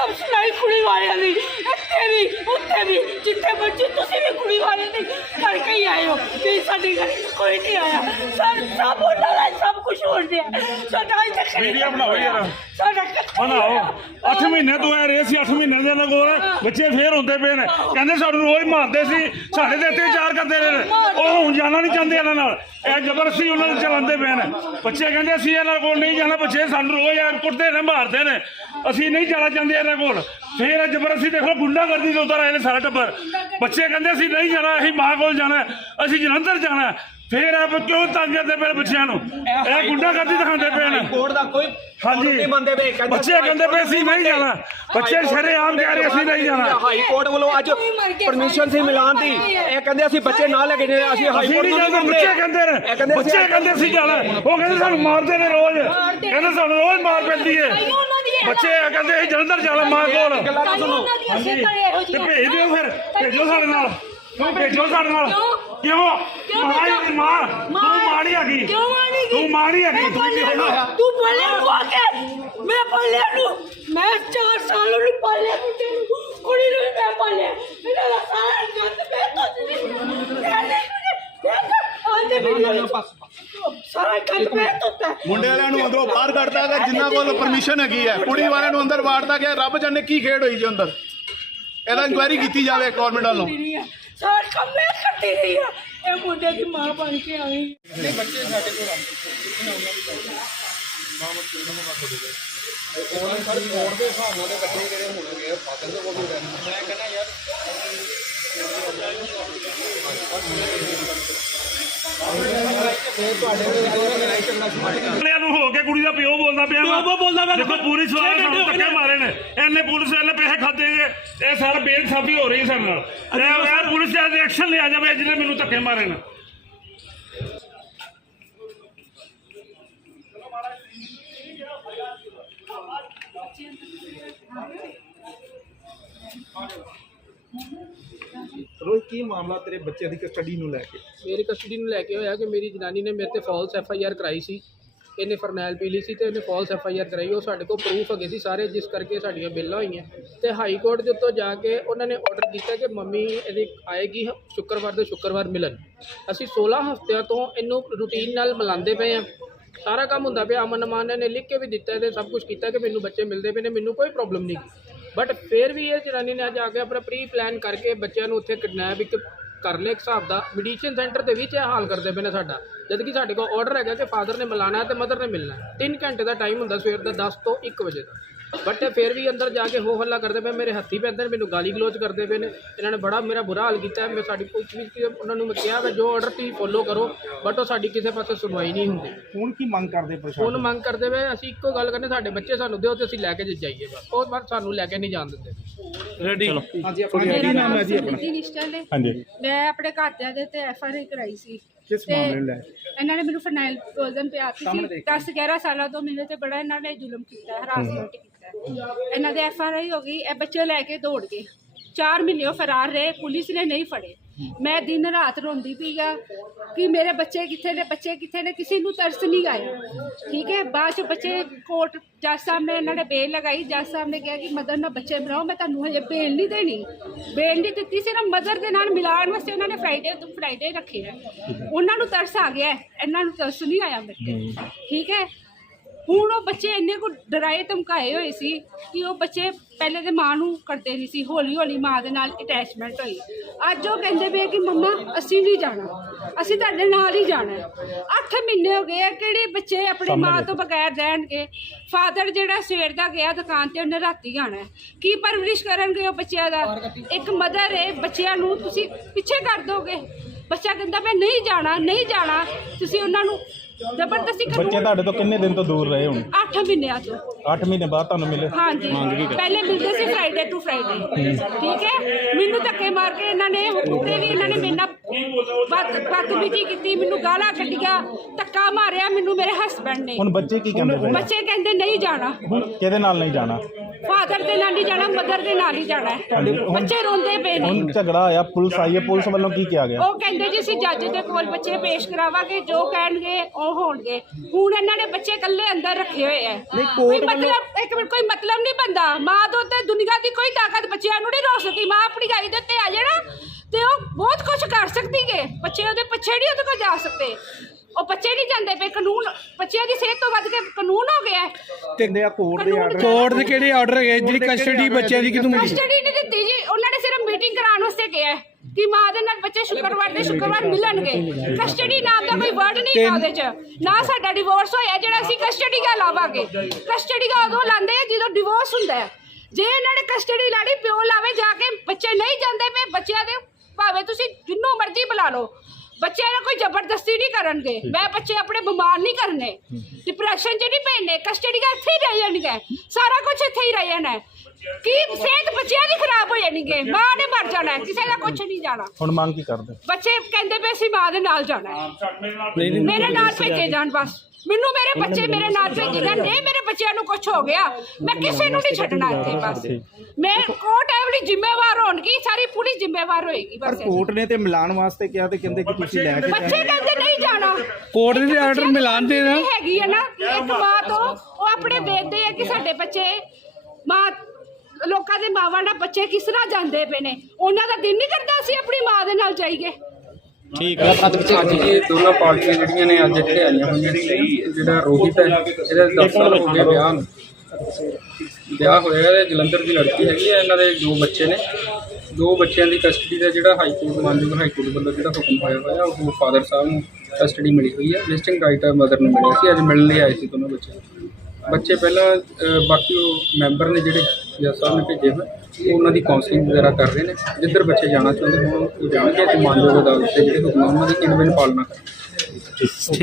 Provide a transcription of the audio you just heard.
ਸਭ ਸੁਣਾਈ ਕੁੜੀ ਵਾਲਿਆਂ ਦੀ ਇੱਥੇ ਵੀ ਉੱਥੇ ਵੀ ਜਿੱਥੇ ਮਰਜ਼ੀ ਤੁਸੀਂ ਵੀ ਕੁੜੀ ਵਾਲਿਆਂ ਦੀ ਕਰਕੇ ਹੀ ਆਏ ਹੋ। ਤੇ ਸਾਡੀ ਘਰ ਕੋਈ ਨਹੀਂ ਆਇਆ। ਸਭ ਸਭ ਉਹਨਾਂ ਦਾ ਸਭ ਕੁਝ ਹੋ ਰਿਹਾ ਸਾਡਾ ਅੱਜ ਤੱਕ ਵੀਡੀਓ ਬਣਾਓ ਯਾਰ। ਸਾਡਾ ਕੱਖਾ ਨਹੀਂ ਬਣਾਓ। ਹੋਇਆ। 8 ਮਹੀਨੇ ਤੋਂ ਐ ਰਹੇ ਸੀ 8 ਮਹੀਨੇ ਦੇ ਕੋਲ ਬੱਚੇ ਫੇਰ ਹੁੰਦੇ ਪਏ ਨੇ। ਕਹਿੰਦੇ ਸਾਨੂੰ ਰੋਜ਼ ਮਾਰਦੇ ਸੀ। ਸਾਡੇ ਤੇ ਅਤਿਆਚਾਰ ਕਰਦੇ ਰਹੇ ਨੇ। ਉਹ ਹੁਣ ਜਾਣਾ ਨਹੀਂ ਚਾਹੁੰਦੇ ਇਹਨਾਂ ਨਾਲ। ਇਹ ਜ਼ਬਰਦਸਤੀ ਉਹਨਾਂ ਨੂੰ ਚਲਾਉਂਦੇ ਪਏ ਨੇ। ਬੱਚੇ ਕਹਿੰਦੇ ਅਸੀਂ ਇਹਨਾਂ ਕੋਲ ਨਹੀਂ ਜਾਣਾ। ਬੱਚੇ ਸਾਨੂੰ ਰੋਜ਼ ਐ ਕੁੱਟਦੇ ਨੇ ਮਾਰਦੇ ਨੇ। ਅਸੀਂ ਨਹੀਂ ਜਾਣਾ ਚਾਹੁੰਦੇ ਇਹਨਾਂ ਕੋਲ। ਫੇਰ ਇਹ ਜ਼ਬਰਦਸਤੀ ਦੇਖੋ ਗੁੰਡਾਗਰਦੀ ਦੇ ਉਤਰ ਆਏ ਨੇ ਸਾਰਾ ਟੱਬਰ। ਬੱਚੇ ਕਹਿੰਦੇ ਅਸੀਂ ਨਹੀਂ ਜਾਣਾ ਅਸੀਂ ਮਾਂ ਕੋਲ ਜਾਣਾ ਅਸੀਂ ਜਲੰਧਰ ਜਾਣਾ। ਫੇਰ ਆਪ ਕਿਉਂ ਤੰਗ ਕਰਦੇ ਪਏ ਨੇ ਬੱਚਿਆਂ ਨੂੰ? ਇਹ ਗੁੰਡਾਗਰਦੀ ਦਿਖਾਉਂਦੇ ਪਏ ਨੇ। ਕੋਰਟ ਦਾ ਕੋਈ ਹਾਂਜੀ। ਨਹੀਂ ਮੰਨਦੇ ਪਏ। ਕਹਿੰਦੇ ਬੱਚੇ ਕਹਿੰਦੇ ਪਏ ਅਸੀਂ ਨਹੀਂ ਜਾਣਾ। ਬੱਚੇ ਸ਼ਰੇਆਮ ਕਹਿ ਰਹੇ ਅਸੀਂ ਨਹੀਂ ਜਾਣਾ। ਹਾਈ ਕੋਰਟ ਵੱਲੋਂ ਅੱਜ ਪਰਮਿਸ਼ਨ ਸੀ ਮਿਲਾਨ ਦੀ। ਇਹ ਕਹਿੰਦੇ ਅਸੀਂ ਬੱਚੇ ਨਾਲ ਲੈ ਕੇ ਜਾਣੇ ਅਸੀਂ ਹਾਈ ਕੋਰਟ ਨੂੰ ਬੱਚੇ ਕਹਿੰਦੇ ਨੇ। ਇਹ ਕਹਿੰਦੇ ਬੱਚੇ ਕਹਿੰਦੇ ਅਸੀਂ ਜਾਣਾ। ਉਹ ਕਹਿੰਦੇ ਸਾਨੂੰ ਮਾਰਦੇ ਨੇ ਰੋਜ਼। ਕਹਿੰਦੇ ਸਾਨੂੰ ਰੋਜ਼ ਮਾਰ ਪੈਂਦੀ ਹੈ ਬੱਚੇ ਕਹਿੰਦੇ ਅਸੀਂ ਜਲੰਧਰ ਜਾਣਾ ਮਾਂ ਕੋਲ ਗੱਲਾਂ ਤਾਂ ਸੁਣੋ ਤਾਂ ਭੇਜ ਦਿਓ ਫਿਰ ਭੇਜੋ ਸਾਡੇ ਨਾਲ ਤੂੰ ਭੇਜੋ ਸਾਡੇ ਨਾਲ ਕਿਉਂ? ਮਾਂ ਮਾਂ ਤੂੰ ਮਾਂ ਨਹੀਂ ਹੈਗੀ ਕਿਉਂ ਮਾਣੀ ਤੂੰ ਮਾਂ ਨਹੀਂ ਹੈਗੀ ਤੂੰ ਕੀ ਹੋਣਾ ਤੂੰ ਬੋਲਿਆ ਨੂੰ ਆ ਕੇ ਮੈਂ ਬੋਲਿਆ ਨੂੰ ਮੈਂ 4 ਸਾਲ ਨੂੰ ਪਾਲਿਆ ਮੁੰਡੇ ਨੂੰ ਕੁੜੀ ਨੂੰ ਮੈਂ ਇਹਨਾਂ ਦਾ ਸਾਰਾ ਗੰਦ ਮੈਂ ਤੋਂ ਨਹੀਂ ਆਂਦੇ ਵੀਡੀਓ ਸਾਰਾ ਗੰਦ ਮੈਂ ਤੋਂ ਮੁੰਡੇ ਵਾਲਿਆਂ ਨੂੰ ਅੰਦਰੋਂ ਬਾਹਰ ਕੱਢਦਾ ਗਿਆ ਜਿਨ੍ਹਾਂ ਕੋਲ ਪਰਮਿਸ਼ਨ ਹੈਗੀ ਹੈ। ਕੁੜੀ ਵਾਲਿਆਂ ਨੂੰ ਅੰਦਰ ਵਾੜਦਾ ਗਿਆ ਰੱਬ ਜਾਣੇ ਕੀ ਖੇਡ ਹੋਈ ਜੀ ਅੰਦਰ? ਇਹਦਾ ਇਨਕੁਆਇਰੀ ਕੀਤੀ ਜਾਵੇ ਗਵਰਨਮੈਂਟ ਵੱਲੋਂ। ਸਾਰਾ ਕੰਮ ਮੈਂ ਕਰਦੀ ਰਹੀ ਆ ਇਹ ਮੁੰਡੇ ਦੀ ਮਾਂ ਬਣ ਕੇ ਆਈ। ਵਾਲਿਆਂ ਨੂੰ ਹੋ ਕੇ ਕੁੜੀ ਦਾ ਪਿਓ ਬੋਲਦਾ ਪਿਆ ਪਿਓ ਬੋਲਦਾ ਪਿਆ ਦੇਖੋ ਪੂਰੀ ਸਵਾਲ ਸਾਨੂੰ ਧੱਕੇ ਮਾਰੇ ਨੇ। ਇਹਨੇ ਪੁਲਿਸ ਵਾਲੇ ਪੈਸੇ ਖਾਦੇ ਨੇ। ਇਹ ਸਾਰਾ ਬੇਇਨਸਾਫੀ ਹੋ ਰਹੀ ਸਾਡੇ ਨਾਲ। ਇਹ ਇਹ ਪੁਲਿਸ ਦਾ ਐਕਸ਼ਨ ਲਿਆ ਜਾਵੇ ਜਿਹਨੇ ਮੈਨੂੰ ਧੱਕੇ ਮਾਰੇ ਨੇ। ਕੀ ਮਾਮਲਾ ਤੇਰੇ ਬੱਚੇ ਦੀ ਕਸਟਡੀ ਨੂੰ ਲੈ ਕੇ? ਮੇਰੀ ਕਸਟਡੀ ਨੂੰ ਲੈ ਕੇ ਹੋਇਆ ਕਿ ਮੇਰੀ ਜਨਾਨੀ ਨੇ ਮੇਰੇ ਤੇ ਫਾਲਸ ਐਫ ਆਈ ਆਰ ਕਰਾਈ ਸੀ। ਇਹਨੇ ਫਰਨੈਲ ਪੀ ਲਈ ਸੀ ਤੇ ਇਹਨੇ ਫਾਲਸ ਐਫ ਆਈ ਆਰ ਕਰਾਈ। ਉਹ ਸਾਡੇ ਕੋਲ ਪ੍ਰੂਫ ਹੈਗੇ ਸੀ ਸਾਰੇ, ਜਿਸ ਕਰਕੇ ਸਾਡੀਆਂ ਬਿੱਲਾਂ ਹੋਈਆਂ। ਤੇ ਹਾਈ ਕੋਰਟ ਦੇ ਉੱਤੋਂ ਜਾ ਕੇ ਉਹਨਾਂ ਨੇ ਆਰਡਰ ਕੀਤਾ ਕਿ ਮੰਮੀ ਇਹਦੀ ਆਏਗੀ ਸ਼ੁੱਕਰਵਾਰ ਦੇ ਸ਼ੁੱਕਰਵਾਰ ਮਿਲਣ। ਅਸੀਂ 16 ਹਫ਼ਤਿਆਂ ਤੋਂ ਇਹਨੂੰ ਰੂਟੀਨ ਨਾਲ ਮਿਲਾਉਂਦੇ ਪਏ ਆ ਸਾਰਾ ਕੰਮ ਹੁੰਦਾ ਪਿਆ ਅਮਨ ਅਮਾਨ ਨੇ ਲਿਖ ਕੇ ਵੀ ਦਿੱਤਾ ਤੇ ਸਭ ਕੁਝ ਕੀਤਾ ਕਿ ਮੈਨੂੰ ਬੱਚੇ ਮਿਲਦੇ ਪਏ ਨੇ, ਮੈਨੂੰ ਕੋਈ ਪ੍ਰੋਬਲਮ ਨਹੀਂ। ਬਟ ਫਿਰ ਵੀ ਇਹ ਜਨਾਨੀ ਨੇ ਅੱਜ ਆ ਕੇ ਆਪਣਾ ਪ੍ਰੀ ਪਲਾਨ ਕਰਕੇ ਬੱਚਿਆਂ ਨੂੰ ਉੱਥੇ ਕਿਡਨੈਪ ਇੱਕ ਕਰ ਲਿਆ ਇੱਕ ਹਿਸਾਬ ਦਾ ਮੈਡੀਸਨ ਸੈਂਟਰ ਦੇ ਵਿੱਚ ਇਹ ਹਾਲ ਕਰਦੇ ਪਏ ਨੇ ਸਾਡਾ। ਜਦ ਕਿ ਸਾਡੇ ਕੋਲ ਆਰਡਰ ਹੈਗਾ ਕਿ ਫਾਦਰ ਨੇ ਮਿਲਾਣਾ ਹੈ ਤੇ ਮਦਰ ਨੇ ਮਿਲਣਾ। ਹੈ 3 ਘੰਟੇ ਦਾ ਟਾਈਮ ਹੁੰਦਾ ਸਵੇਰ ਦਾ 10 ਤੋਂ 1 ਵਜੇ ਦਾ। ਬਟ ਫਿਰ ਵੀ ਅੰਦਰ ਜਾ ਕੇ ਹੋ ਹੱਲਾ ਕਰਦੇ ਪਏ ਮੇਰੇ ਹੱਥੀ ਪੈਂਦੇ ਨੇ ਮੈਨੂੰ ਗਾਲੀ ਗਲੋਚ ਕਰਦੇ ਪਏ ਨੇ। ਇਹਨਾਂ ਨੇ ਬੜਾ ਮੇਰਾ ਬੁਰਾ ਹਾਲ ਕੀਤਾ ਹੈ ਮੈਂ ਸਾਡੀ ਪੁੱਛ ਵੀ ਕਿ ਉਹਨਾਂ ਨੂੰ ਮੈਂ ਕਿਹਾ ਵੀ ਜੋ ਆਰਡਰ ਤੁਸੀਂ ਫੋਲੋ ਕਰੋ ਬਟ ਉਹ ਸਾਡੀ ਕਿਸੇ ਪਾਸੇ ਸੁਣਵਾਈ ਨਹੀਂ ਹੁੰਦੀ। ਹੁਣ ਕੀ ਮੰਗ ਕਰਦੇ ਪ੍ਰਸ਼ਾਸਨ ਹੁਣ ਮੰਗ ਕਰਦੇ ਪਏ ਅਸੀਂ ਇੱਕੋ ਗੱਲ ਕਰਨੇ ਸਾਡੇ ਬੱਚੇ ਸਾਨੂੰ ਦਿਓ ਤੇ ਅਸੀਂ ਲੈ ਕੇ ਜਾਈਏ ਬਸ। ਉਹ ਬਸ ਸਾਨੂੰ ਲੈ ਕੇ ਨਹੀਂ ਜਾਣ ਦਿੰਦੇ। ਹਾਂਜੀ ਆਪਣਾ ਕੀ ਨਾਮ ਹੈ ਜੀ ਆਪਣਾ। ਜੀ ਨਿਸ਼ਚਲ ਹੈ ਹਾਂਜੀ। ਮੈਂ ਆਪਣੇ ਘਰਦਿਆਂ ਦੇ ਤੇ ਐਫ ਆਰ ਆਈ ਕਰਾਈ ਸੀ। ਕਿਸ ਮਾਮਲੇ ਲੈ? ਇਹਨਾਂ ਨੇ ਮੈਨੂੰ ਫਰਨੈਲ ਪੋਇਜ਼ਨ ਪਿਆਤੀ ਸੀ। 10 11 ਸਾਲਾਂ ਤੋਂ ਮੇਰੇ ਤੇ ਬੜਾ ਇਹਨਾਂ ਨੇ ਜ਼ੁਲਮ ਕੀਤਾ ਹੈ। ਹਰਾਸਮੈਂਟ। ਇਹਨਾਂ ਦੇ ਐਫ ਆਰ ਆਈ ਹੋ ਗਈ ਇਹ ਬੱਚੇ ਲੈ ਕੇ ਦੌੜ ਗਏ। 4 ਮਹੀਨੇ ਉਹ ਫਰਾਰ ਰਹੇ ਪੁਲਿਸ ਨੇ ਨਹੀਂ ਫੜੇ। ਮੈਂ ਦਿਨ ਰਾਤ ਰੋਂਦੀ ਪਈ ਆ ਕਿ ਮੇਰੇ ਬੱਚੇ ਕਿੱਥੇ ਨੇ ਬੱਚੇ ਕਿੱਥੇ ਨੇ ਕਿਸੇ ਨੂੰ ਤਰਸ ਨਹੀਂ ਆਇਆ। ਠੀਕ ਹੈ ਬਾਅਦ ਚ ਬੱਚੇ ਕੋਰਟ ਜੱਜ ਸਾਹਿਬ ਨੇ ਇਹਨਾਂ ਨੇ ਬੇਲ ਲਗਾਈ ਜੱਜ ਸਾਹਿਬ ਨੇ ਕਿਹਾ ਕਿ ਮਦਰ ਨਾਲ ਬੱਚੇ ਬਣਾਓ ਮੈਂ ਤੁਹਾਨੂੰ ਹਜੇ ਬੇਲ ਨਹੀਂ ਦੇਣੀ। ਬੇਲ ਨਹੀਂ ਦਿੱਤੀ ਸਿਰਫ ਮਦਰ ਦੇ ਨਾਲ ਮਿਲਾਉਣ ਵਾਸਤੇ ਉਹਨਾਂ ਨੇ ਫਰਾਈਡੇ ਤੋਂ ਫਰਾਈਡੇ ਰੱਖੇ ਆ। ਉਹਨਾਂ ਨੂੰ ਤਰਸ ਆ ਗਿਆ ਇਹਨਾਂ ਨੂੰ ਤਰਸ ਨਹੀਂ ਆਇਆ ਮੇਰੇ ਠੀਕ ਹੈ ਹੁਣ ਉਹ ਬੱਚੇ ਇੰਨੇ ਕੋ ਡਰਾਏ ਧਮਕਾਏ ਹੋਏ ਸੀ ਕਿ ਉਹ ਬੱਚੇ ਪਹਿਲੇ ਤੇ ਮਾਂ ਨੂੰ ਕਰਦੇ ਨਹੀਂ ਸੀ ਹੌਲੀ ਹੌਲੀ ਮਾਂ ਦੇ ਨਾਲ ਅਟੈਚਮੈਂਟ ਹੋਈ। ਅੱਜ ਉਹ ਕਹਿੰਦੇ ਪਏ ਕਿ ਮੰਮਾ ਅਸੀਂ ਨਹੀਂ ਜਾਣਾ ਅਸੀਂ ਤੁਹਾਡੇ ਨਾਲ ਹੀ ਜਾਣਾ 8 ਮਹੀਨੇ ਹੋ ਗਏ ਆ ਕਿਹੜੇ ਬੱਚੇ ਆਪਣੀ ਮਾਂ ਤੋਂ ਬਗੈਰ ਰਹਿਣਗੇ? ਫਾਦਰ ਜਿਹੜਾ ਸਵੇਰ ਦਾ ਗਿਆ ਦੁਕਾਨ ਤੇ ਉਹਨੇ ਰਾਤੀ ਆਣਾ। ਕੀ ਪਰਵਰਿਸ਼ ਕਰਨਗੇ ਉਹ ਬੱਚਿਆਂ ਦਾ? ਇੱਕ ਮਦਰ ਹੈ ਬੱਚਿਆਂ ਨੂੰ ਤੁਸੀਂ ਪਿੱਛੇ ਕਰ ਦੋਗੇ। ਬੱਚਾ ਕਹਿੰਦਾ ਮੈਂ ਨਹੀਂ ਜਾਣਾ ਨਹੀਂ ਜਾਣਾ। ਤੁਸੀਂ ਉਹਨਾਂ ਨੂੰ ਜ਼ਬਰਦਸਤੀ ਬੱਚੇ ਕਰੋ ਤੁਹਾਡੇ ਤੋਂ ਕਿੰਨੇ ਦਿਨ ਤੋਂ ਦੂਰ ਰਹੇ ਹੁਣ? 8 ਮਹੀਨਿਆਂ ਤੋਂ। 8 ਮਹੀਨੇ ਬਾਅਦ ਤੁਹਾਨੂੰ ਮਿਲੇ? ਹਾਂਜੀ। ਪਹਿਲੇ ਮਿਲਦੇ ਸੀ ਫਰਾਈਡੇ ਟੂ ਫਰਾਈਡੇ ਠੀਕ ਹੈ? ਮੈਨੂੰ ਧੱਕੇ ਮਾਰ ਕੇ ਇਹਨਾਂ ਨੇ ਉੱਤੇ ਵੀ ਇਹਨਾਂ ਨੇ ਮੇਰੇ ਨਾਲ ਬਦ ਬਦਤਮੀਜ਼ੀ ਕੀਤੀ ਮੈਨੂੰ ਗਾਲਾਂ ਕੱਢੀਆਂ ਧੱਕਾ ਮਾਰਿਆ ਮੈਨੂੰ ਮੇਰੇ ਹਸਬੰਡ ਨੇ। ਹੁਣ ਬੱਚੇ ਕੀ ਕਹਿੰਦੇ ਪਏ ਬੱਚੇ ਕਹਿੰਦੇ ਨਹੀਂ ਜਾਣਾ। ਕਿਹਦੇ ਨਾਲ ਨਹੀਂ ਜਾਣਾ? ਫਾਦਰ ਦੇ ਨਾਲ ਹੀ ਜਾਣਾ ਮਦਰ ਦੇ ਨਾਲ ਹੀ ਜਾਣਾ। ਹੈ। ਬੱਚੇ ਰੋਂਦੇ ਪਏ ਨੇ। ਹੁਣ ਝਗੜਾ ਆਇਆ ਪੁਲਿਸ ਆਈ ਹੈ ਪੁਲਿਸ ਵੱਲੋਂ ਕੀ ਕਿਹਾ ਗਿਆ? ਉਹ ਕਹਿੰਦੇ ਜੀ ਅਸੀਂ ਜੱਜ ਦੇ ਕੋਲ ਬੱਚੇ ਪੇਸ਼ ਕਰਾਵਾਂਗੇ ਜੋ ਕਹਿਣਗੇ ਉਹ ਹੋਣਗੇ। ਹੁਣ ਇਹਨਾਂ ਨੇ ਬੱਚੇ ਇਕੱਲੇ ਅੰਦਰ ਰੱਖੇ ਹੋਏ ਆ। ਕੋਈ ਮਤਲਬ ਇੱਕ ਮਿੰਟ ਕੋਈ ਮਤਲਬ ਨਹੀਂ ਬੰਦਾ। ਮਾਂ ਦੇ ਉੱਤੇ ਦੁਨੀਆ ਦੀ ਕੋਈ ਤਾਕਤ ਬੱਚਿਆਂ ਨੂੰ ਨਹੀਂ ਰੋਕ ਸਕਦੀ। ਮਾਂ ਆਪਣੀ ਗਾਈ ਦੇ ਉੱਤੇ ਆ ਜਾਣਾ ਤੇ ਉਹ ਬਹੁਤ ਕੁਝ ਕਰ ਸਕਦੀ ਹੈ ਬੱਚੇ ਉਹਦੇ ਪਿੱਛੇ ਨਹੀਂ ਉਹਦੇ ਕੋਲ ਜਾ ਸਕਦੇ। ਉਹ ਬੱਚੇ ਨਹੀਂ ਜਾਂਦੇ ਪਏ ਕਾਨੂੰਨ ਬੱਚਿਆਂ ਦੀ ਸਿਹਤ ਤੋਂ ਵੱਧ ਕੇ ਕਾਨੂੰਨ ਹੋ ਗਿਆ ਹੈ। ਆ ਕੋਰਟ ਦੇ ਆਰਡਰ ਕੋਰਟ ਦੇ ਕਿਹੜੇ ਆਰਡਰ ਹੈਗੇ? ਜਿਹੜੀ ਕਸਟਡੀ ਬੱਚਿਆਂ ਦੀ ਕਿਦੋਂ ਮਿਲੀ? ਕਸਟਡੀ ਨਹੀਂ ਦਿੱਤੀ ਜੀ ਉਹਨਾਂ ਨੇ ਸਿਰਫ ਮੀਟਿੰਗ ਕਰਾਉਣ ਵਾਸਤੇ ਕਿਹਾ ਹੈ ਕਿ ਮਾਂ ਦੇ ਨਾਲ ਬੱਚੇ ਸ਼ੁੱਕਰਵਾਰ ਦੇ ਸ਼ੁੱਕਰਵਾਰ ਮਿਲਣਗੇ। ਕਸਟਡੀ ਨਾਮ ਦਾ ਕੋਈ ਵਰਡ ਨਹੀਂ ਹੈ ਉਹਦੇ ਚ। ਨਾ ਸਾਡਾ ਡਿਵੋਰਸ ਹੋਇਆ ਜਿਹੜਾ ਅਸੀਂ ਕਸਟਡੀ ਦਾ ਲਾਵਾਂਗੇ। ਕਸਟਡੀ ਦਾ ਉਦੋਂ ਲਾਉਂਦੇ ਆ ਜਦੋਂ ਡਿਵੋਰਸ ਹੁੰਦਾ ਹੈ। ਜੇ ਇਹਨਾਂ ਨੇ ਕਸਟਡੀ ਲਾੜੀ ਪਿਓ ਲਾਵੇ ਜਾ ਕੇ ਬੱਚੇ ਨਹੀਂ ਜਾਂਦੇ ਪਏ ਬੱਚਿਆਂ ਦੇ ਭਾਵੇਂ ਤੁਸੀਂ ਜਿੰਨੂੰ ਮਰਜ਼ੀ ਬੁਲਾ ਲਓ ਬੱਚਿਆਂ ਨੂੰ ਕੋਈ ਜ਼ਬਰਦਸਤੀ ਨਹੀਂ ਕਰਨਗੇ। ਮੈਂ ਬੱਚੇ ਆਪਣੇ ਬਿਮਾਰ ਨਹੀਂ ਕਰਨੇ। ਡਿਪਰੈਸ਼ਨ 'ਚ ਨਹੀਂ ਪੈਣੇ ਕਸਟਡੀ ਦਾ ਇੱਥੇ ਹੀ ਰਹਿ ਜਾਣਗੇ। ਸਾਰਾ ਕੁਝ ਇੱਥੇ ਹੀ ਰਹਿ ਜਾਣਾ ਹੈ। ਕੀ ਸਿਹਤ ਬੱਚਿਆਂ ਦੀ ਖਰਾਬ ਹੋ ਜਾਣਗੇ? ਮਾਂ ਨੇ ਮਰ ਜਾਣਾ ਹੈ, ਕਿਸੇ ਦਾ ਕੁਝ ਨਹੀਂ ਜਾਣਾ। ਹੁਣ ਮੰਗ ਕੀ ਕਰਦੇ? ਬੱਚੇ ਕਹਿੰਦੇ ਪਏ ਸੀ ਮਾਂ ਦੇ ਨਾਲ ਜਾਣਾ ਹੈ। ਮੇਰੇ ਨਾਲ ਭੇਜੇ ਜਾਣ ਬਸ। ਮੈਨੂੰ ਮੇਰੇ ਬੱਚੇ ਮੇਰੇ ਨਾਲ ਭੇਜੇ ਜਾਣ। ਜੇ ਮੇਰੇ ਬੱਚਿਆਂ ਨੂੰ ਕੁਝ ਹੋ ਗਿਆ। ਮੈਂ ਕਿਸੇ ਨੂੰ ਨਹੀਂ ਛੱਡਣਾ ਇੱਥੇ ਬਸ। ਮੈਂ ਕੋਰਟ ਐਵਲੀ ਜ਼ਿੰਮੇਵਾਰ ਹੋਣਗੀ ਸਾਰੀ ਪੁਲਿਸ ਜ਼ਿੰਮੇਵਾਰ ਹੋਏਗੀ ਪਰ ਬਸ ਕੋਰਟ ਨੇ ਤੇ ਮਿਲਾਨ ਵਾਸਤੇ ਕਿਹਾ ਤੇ ਕਹਿੰਦੇ ਕਿ ਤੁਸੀਂ ਲੈ ਕੇ ਬੱਚੇ ਕਹਿੰਦੇ ਨਹੀਂ ਜਾਣਾ। ਕੋਰਟ ਦੇ ਆਰਡਰ ਮਿਲਾਨ ਦੇ ਨਾ ਹੈਗੀ ਹੈ ਨਾ ਇੱਕ ਮਾਂ ਤੋਂ ਉਹ ਆਪਣੇ ਵੇਖਦੇ ਆ ਕਿ ਸਾਡੇ ਬੱਚੇ ਮਾਂ ਲੋਕਾਂ ਦੇ ਮਾਵਾਂ ਨਾਲ ਬੱਚੇ ਕਿਸ ਤਰ੍ਹਾਂ ਜਾਂਦੇ ਪਏ ਨੇ। ਉਹਨਾਂ ਦਾ ਦਿਲ ਨਹੀਂ ਕਰਦਾ ਅਸੀਂ ਆਪਣੀ ਮਾਂ ਦੇ ਨਾਲ ਜਾਈਏ। ਅੱਜ ਇਹ ਦੋਨਾਂ ਪਾਰਟੀਆਂ ਜਿਹੜੀਆਂ ਨੇ ਅੱਜ ਇੱਥੇ ਆਈਆਂ ਹੋਈਆਂ ਨੇ ਜਿਹੜਾ ਰੋਹਿਤ ਹੈ ਇਹਦਾ 10 ਸਾਲ ਹੋ ਗਏ ਵਿਆਹ ਨੂੰ। ਵਿਆਹ ਹੋਇਆ ਹੈ ਜਲੰਧਰ ਦੀ ਲੜਕੀ ਹੈਗੀ ਹੈ ਇਹਨਾਂ ਦੇ ਦੋ ਬੱਚੇ ਨੇ। ਦੋ ਬੱਚਿਆਂ ਦੀ ਕਸਟਡੀ ਦਾ ਜਿਹੜਾ ਹਾਈ ਕੋਰਟ ਮਾਨਯੋਗ ਹਾਈ ਕੋਰਟ ਵੱਲੋਂ ਜਿਹੜਾ ਹੁਕਮ ਹੋਇਆ ਹੋਇਆ ਉਹ ਫਾਦਰ ਸਾਹਿਬ ਨੂੰ ਕਸਟਡੀ ਮਿਲੀ ਹੋਈ ਹੈ। ਲਿਸਟਿੰਗ ਰਾਈਟ ਮਦਰ ਨੂੰ ਮਿਲਿਆ ਸੀ। ਅੱਜ ਮਿਲਣ ਲਈ ਆਏ ਸੀ ਦੋਨੋਂ ਬੱਚੇ। ਬੱਚੇ ਪਹਿਲਾਂ ਬਾਕੀ ਉਹ ਮੈਂਬਰ ਨੇ ਜਿਹੜੇ ਜੱਜ ਸਾਹਿਬ ਨੇ ਭੇਜੇ ਹੋਏ ਉਹ ਉਹਨਾਂ ਦੀ ਕਾਉਂਸਲਿੰਗ ਵਗੈਰਾ ਕਰ ਰਹੇ ਨੇ। ਜਿੱਧਰ ਬੱਚੇ ਜਾਣਾ ਚਾਹੁੰਦੇ ਹੋਣ ਉਹ ਜਾਣਗੇ। ਤੇ ਮਾਨਯੋਗ ਅਦਾਲਤ ਦੇ ਜਿਹੜੇ ਹੁਕਮ ਆ, ਉਹਨਾਂ ਦੀ ਕਿਨ ਪਾਲਣਾ ਕਰਨਗੇ।